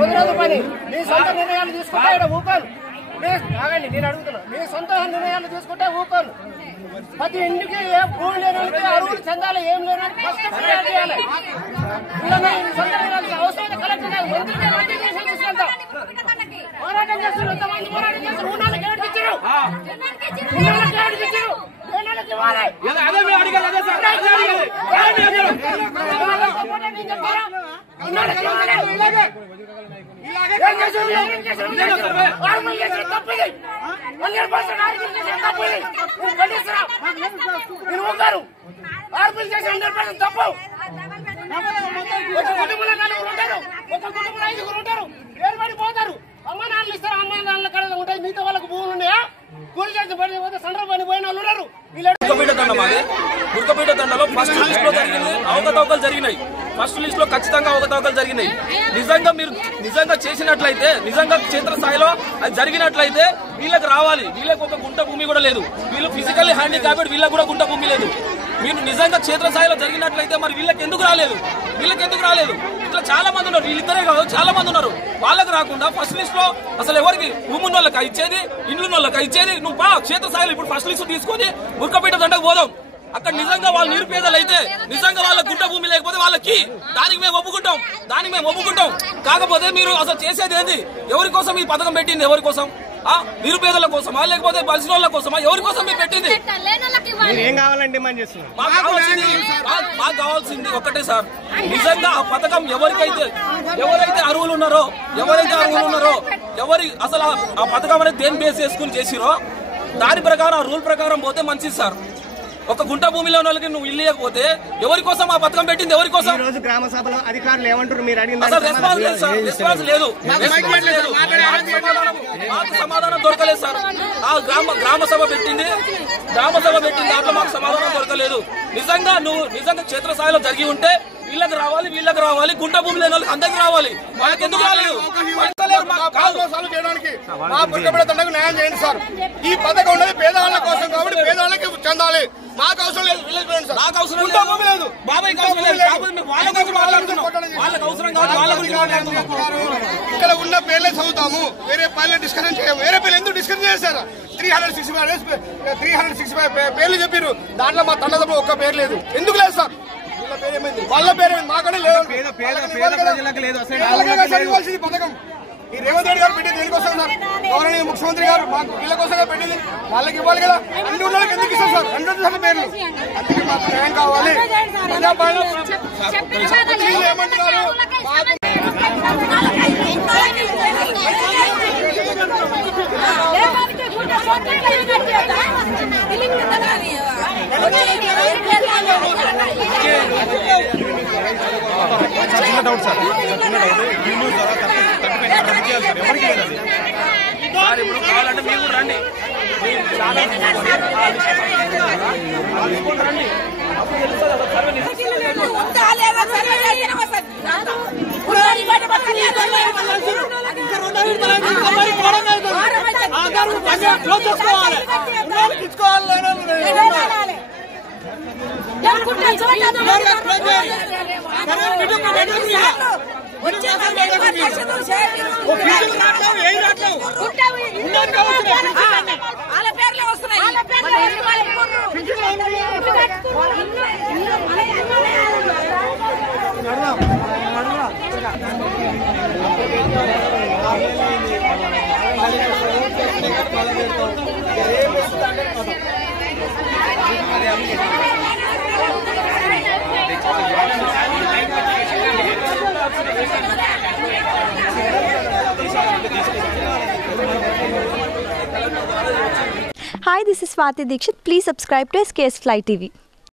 కుదరదు పని. మీ సొంత నిర్ణయాలు తీసుకుంటే ఇక్కడ ఊకోను. ఆగండి, నేను అడుగుతున్నా. మీ సొంత నిర్ణయాలు తీసుకుంటే ఊకోను. ప్రతి ఇంటికి భూమి లేని అరువులు చెందాలి, ఏం లేని ఫస్ట్ చేయాలి. సొంత నిర్ణయాలు అవసరమైన కలెక్టర్ మంత్రి తీసుకెళ్తాం. పోరాటం చేస్తారు, ఎంతమంది పోరాటం చేస్తారు. ఉన్నాళ్ళకి ఎవరికి ఇచ్చారు? ఉన్నాళ్ళకి ఎవరికి ఇచ్చారు? తప్పు. ఒక కుటుంబంలో 4 ఉంటారు, ఒక కుటుంబంలో 5 ఉంటారు, ఏర్పడిపోతారు. అమ్మ నాన్నలు ఇస్తారు, అమ్మ నాన్నల కళ ఉంటాయి. మిగతా వాళ్ళకి భూములు ఉన్నాయా? కూలి చేసి పడిపోతే సండ్ర పని పోయిన వాళ్ళు ఉన్నారు. గుర్కపీట దండలో ఫస్ట్ లిస్ట్ లో జరిగింది అవకతవకలు జరిగినాయి. ఫస్ట్ లిస్ట్ లో ఖచ్చితంగా అవకతవకలు జరిగినాయి. నిజంగా మీరు చేసినట్లయితే, నిజంగా క్షేత్రస్థాయిలో అది జరిగినట్లయితే వీళ్ళకి రావాలి. వీళ్ళకి ఒక గుంట భూమి కూడా లేదు. వీళ్ళు ఫిజికల్లీ హ్యాండిక్యాప్డ్, వీళ్ళకి కూడా గుంట భూమి లేదు. మీరు నిజంగా క్షేత్రస్థాయిలో జరిగినట్లయితే మరి వీళ్ళకి ఎందుకు రాలేదు? ఇట్లా చాలా మంది ఉన్నారు. వీళ్ళిద్దరే కాదు, చాలా మంది ఉన్నారు. వాళ్ళకి రాకుండా ఫస్ట్ లిస్ట్ లో అసలు ఎవరికి భూమి ఉన్న వాళ్ళకి ఇచ్చేది, ఇండ్లు వాళ్ళకి ఇచ్చేది. నువ్వు క్షేత్రస్థాయిలో ఇప్పుడు ఫస్ట్ లిస్ట్ తీసుకొని గుర్కపీట దండకు పోదాం. అక్కడ నిజంగా వాళ్ళు నిరుపేదలు అయితే, నిజంగా వాళ్ళ గుంట భూమి లేకపోతే వాళ్ళకి దానికి మేము ఒప్పుకుంటాం. కాకపోతే మీరు అసలు చేసేది ఏంది? ఎవరి కోసం ఈ పథకం పెట్టింది? ఎవరి కోసం? నిరుపేదల కోసమా లేకపోతే బలిసిన వాళ్ళ కోసమా? ఎవరి కోసం మీరు పెట్టింది? మాకు కావాల్సింది ఒక్కటే సార్. నిజంగా ఆ పథకం ఎవరైతే అర్హులు ఉన్నారో అసలు ఆ పథకం అనేది దేని బేస్ చేసుకుని చేసిరో దాని ప్రకారం, ఆ రూల్ ప్రకారం పోతే మంచిది సార్. ఒక గుంట భూమిలో ఉన్న వాళ్ళకి నువ్వు ఇల్లు ఇవ్వకపోతే ఎవరి కోసం ఆ పథకం పెట్టింది? ఎవరి కోసం? గ్రామ సభలో అధికారులు ఏమంటారు? మీరు అడిగిన రెస్పాన్స్ లేదు. మాకు సమాధానం దొరకలేదు సార్. ఆ గ్రామ సభ పెట్టింది, దాంట్లో మాకు సమాధానం దొరకలేదు. నిజంగా క్షేత్రస్థాయిలో జరిగి ఉంటే వీళ్ళకి రావాలి, గుంట భూమి లేని వాళ్ళకి అందరికి రావాలి. వాళ్ళకి ఎందుకు రాలేదు? న్యాయం చేయండి సార్. ఈ పథకం ఉన్నది పేదవాళ్ళ కోసం కాబట్టి పేదవాళ్ళకి చెందాలి. మాకు అవసరం లేదు. నాకు అవసరం లేదు, బాబాయ్కి అవసరం లేదు. వాళ్ళకి అవసరం కాదు. ఇక్కడ ఉన్న పేర్లే చదువుతాము, వేరే పేర్లు డిస్కషన్ చేయము. వేరే పేర్లు ఎందుకు డిస్కషన్ చేశారు? 365 పేర్లు చెప్పారు. దాంట్లో మా తండ్రి ఒక్క పేరు లేదు. ఎందుకు లేదు సార్? వాళ్ళ పేరేమైంది, మాకనే లేదు. పథకం ఈ రేవంత్ రెడ్డి గారు పెట్టింది దేనికోసం సార్? గౌరవనీయ ముఖ్యమంత్రి గారు మాకు వీళ్ళ కోసంగా పెట్టింది. వాళ్ళకి ఇవ్వాలి కదా. అన్ని వాళ్ళకి ఎందుకు ఇస్తారు సార్? 100 పేర్లు. అందుకే మాకు న్యాయం కావాలి. ఏమంటున్నారు? చిన్న డౌట్ సార్, ఇప్పుడు కావాలంటే మీరు కూడా రండి. Hi, this is Swati Dikshit. Please subscribe to SKS Fly TV.